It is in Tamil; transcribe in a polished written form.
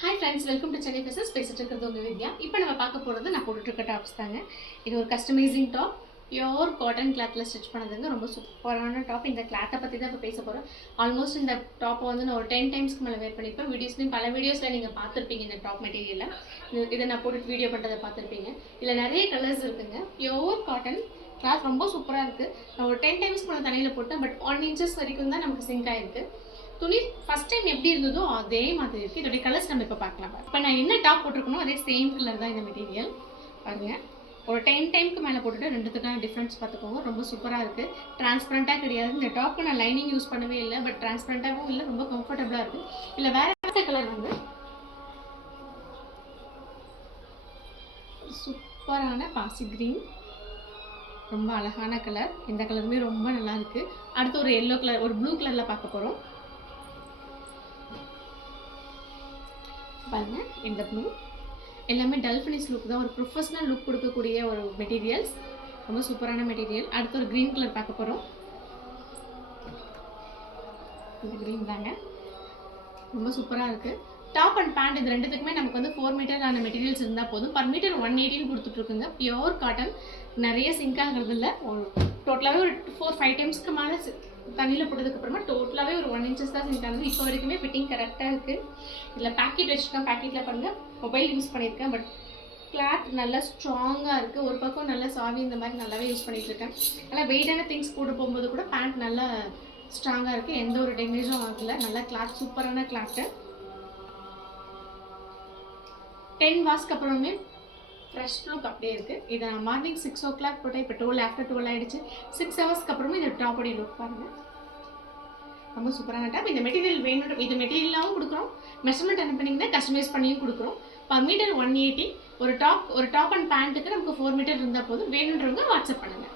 Hi friends, welcome to Chennai Faces. பேசிட்டு இருக்கிறது உங்க வித்யா. இப்போ நம்ம பார்க்க போறது நான் போட்டுட்டு இருக்க டாப்ஸ் தாங்க. இது ஒரு கஸ்டமைசிங் டாப். பியூர் காட்டன் கிளாத்ல ஸ்டிச் பண்ணதுங்க. ரொம்ப சூப்பரான டாப். இந்த கிளாத்தை பத்தி தான் இப்போ பேச போறோம். ஆல்மோஸ்ட் இந்த டாப்பை வந்து நான் ஒரு 10 டைம்ஸ்க்கு மேலே வேர் பண்ணிருப்பேன். வீடியோஸ்லையும் பல வீடியோஸ்ல நீங்க பார்த்துருப்பீங்க இந்த டாப் மெட்டீரியல்ல. இதை நான் போட்டு வீடியோ பண்றதை பார்த்துருப்பீங்க. இதுல நிறைய கலர்ஸ் இருக்குங்க. பியூர் காட்டன் கிளாத் ரொம்ப சூப்பரா இருக்கு. நான் ஒரு 10 டைம்ஸ்க்கு மேலே தண்ணியில போட்டேன். பட் 1 inches வரைக்கும் தான் நமக்கு சிங்க் ஆயிருக்கு. துணி ஃபர்ஸ்ட் டைம் எப்படி இருந்ததோ அதே மாதிரி இருக்குது. இதோடைய கலர்ஸ் நம்ம இப்போ பார்க்கலாம். இப்போ நான் என்ன டாப் போட்டிருக்கணும் அதே சேம் கலர் தான் இந்த மெட்டீரியல். பாருங்கள், ஒரு 10 டைமுக்கு மேலே போட்டுட்டு ரெண்டுத்துக்கான டிஃப்ரென்ஸ் பார்த்துக்கோங்க. ரொம்ப சூப்பராக இருக்குது. டிரான்ஸ்பரண்ட்டாக கிடையாது. இந்த டாப்க்கு நான் லைனிங் யூஸ் பண்ணவே இல்லை. பட் டிரான்ஸ்பரண்ட்டாகவும் இல்லை, ரொம்ப கம்ஃபர்டபுளாக இருக்குது. இல்லை வேறு கலர் வந்து சூப்பரான பாசி க்ரீன், ரொம்ப அழகான கலர். இந்த கலருமே ரொம்ப நல்லா இருக்குது. அடுத்து ஒரு எல்லோ கலர், ஒரு ப்ளூ கலரில் பார்க்க போகிறோம். பாருங்க, இந்த ப்ளூ எல்லாமே டல் ஃபினிஷ் லுக் தான். ஒரு ப்ரொஃபஷனல் லுக் கொடுக்கக்கூடிய ஒரு மெட்டீரியல்ஸ். ரொம்ப சூப்பரான மெட்டீரியல். அடுத்து ஒரு க்ரீன் கலர் பார்க்க போகிறோம். இந்த க்ரீன் தாங்க, ரொம்ப சூப்பராக இருக்குது. டாப் அண்ட் பேண்ட் இது ரெண்டுத்துக்குமே நமக்கு வந்து 4 மீட்டரான மெட்டீரியல்ஸ் இருந்தால் போதும். பர் மீட்டர் 180 கொடுத்துட்ருக்குங்க. பியோர் காட்டன், நிறைய சிங்க் ஆகிறது இல்லை. ஒரு டோட்டலாகவே ஒரு 4-5 டைம்ஸ்க்கு மேலே தண்ணியில் போட்டதுக்கப்புறமா டோட்டலாகவே ஒரு 1 inches தான் சிங்க் ஆகுது. இப்போ வரைக்குமே ஃபிட்டிங் கரெக்டாக இருக்குது. இதில் பேக்கெட் வச்சுருக்கேன். பேக்கெட்டில் பாருங்கள், மொபைல் யூஸ் பண்ணியிருக்கேன். பட் கிளாத் நல்லா ஸ்ட்ராங்காக இருக்குது. ஒரு பக்கம் நல்லா சாவி இந்த மாதிரி நல்லாவே யூஸ் பண்ணிகிட்ருக்கேன். நல்லா வெயிட்டான திங்ஸ் போட்டு போகும்போது கூட பேண்ட் நல்லா ஸ்ட்ராங்காக இருக்குது. எந்த ஒரு டேமேஜும் ஆகலை. நல்லா கிளாத், சூப்பரான கிளாத்து. 10 வாஷ்க்கு அப்புறமே ஃப்ரெஷ் லுக் அப்படியே இருக்குது. இதை நான் மார்னிங் 6 o'clock போட்டேன். இப்போ 12 after 12 ஆகிடுச்சு. 6 hours அப்புறமா இந்த டாப்போடைய லுக் பாருங்கள். ரொம்ப சூப்பரான டாப். இந்த மெட்டீரியல் வேணும், இது மெட்டீரியலாகவும் கொடுக்குறோம். மெஷர்மெண்ட் அனுப்பினீங்கன்னா கஸ்டமைஸ் பண்ணியும் கொடுக்குறோம். Per metre 180. ஒரு டாப் அண்ட் பேண்ட்டுக்கு நமக்கு 4 மீட்டர் இருந்தால் போதும். வேணுன்றவங்க வாட்ஸ்அப் பண்ணுங்கள்.